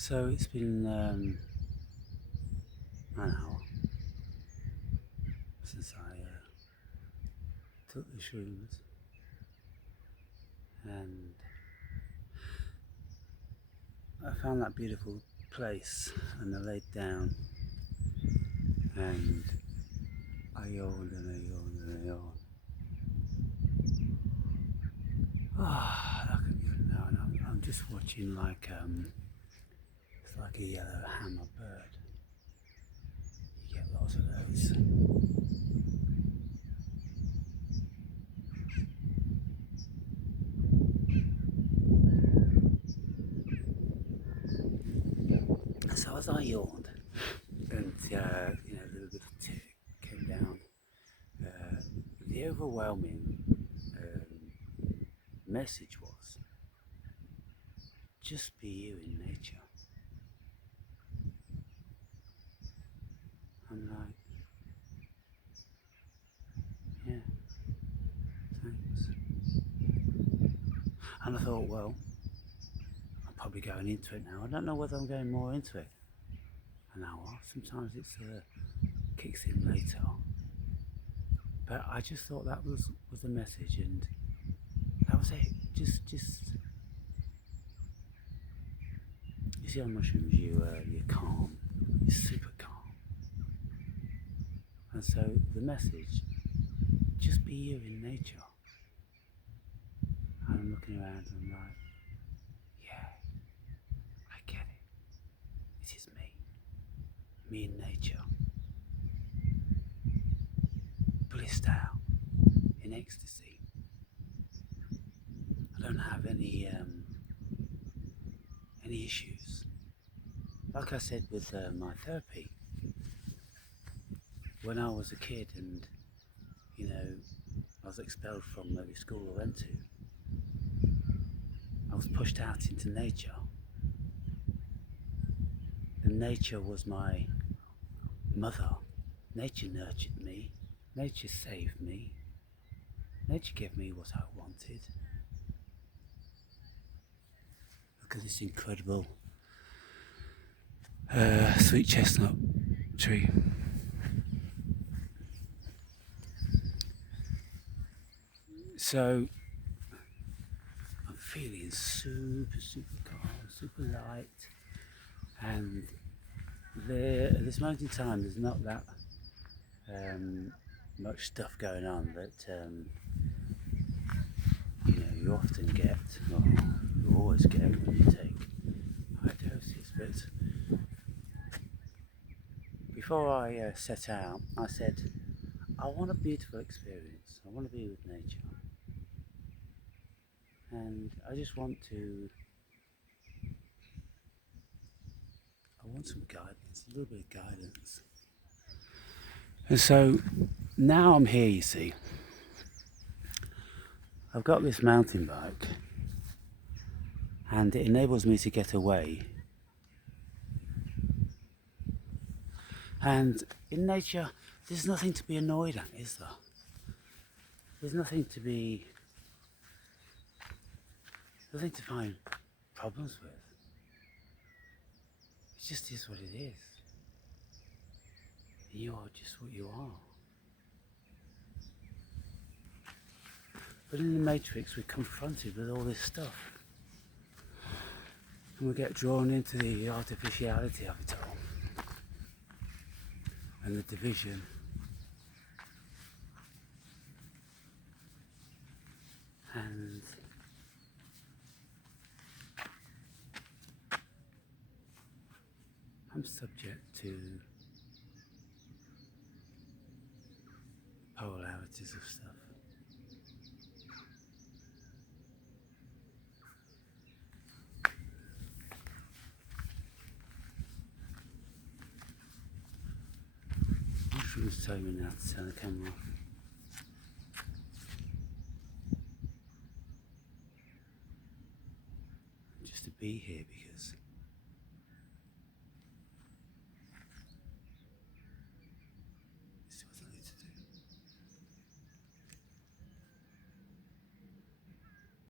So it's been an hour since I took the shrooms, and I found that beautiful place, and I laid down and I yawned and I yawned and I yawned. Look at you now, and I'm just watching it's like a yellow hammer bird. You get lots of those. So as I yawned, and a little bit of tear came down, the overwhelming message was, just be you in nature. I'm like, yeah, thanks. And I thought, well, I'm probably going into it now. I don't know whether I'm going more into it an hour. Sometimes it kicks in later. But I just thought that was the message, and that was it. Just you see on mushrooms, you're calm, you're super calm. And so the message, just be you in nature. And I'm looking around and I'm like, yeah, I get it. It is me in nature, blissed out, in ecstasy. I don't have any issues. Like I said with my therapy, when I was a kid and I was expelled from the school I went to, I was pushed out into nature, and nature was my mother. Nature nurtured me, nature saved me, nature gave me what I wanted. Look at this incredible sweet chestnut tree. So I'm feeling super calm, super light, and at this moment in time there's not that much stuff going on that you often get, or you always get when you take high doses. But before I set out, I said, I want a beautiful experience. I want to be with nature. And I just want some guidance, a little bit of guidance. And so now I'm here, you see. I've got this mountain bike, and it enables me to get away. And in nature, there's nothing to be annoyed at, is there? There's nothing to find problems with. It just is what it is. You are just what you are. But in the Matrix, we're confronted with all this stuff. And we get drawn into the artificiality of it all. And the division. And I'm subject to polarities of stuff. Mushrooms telling me now to turn the camera off. Just to be here, because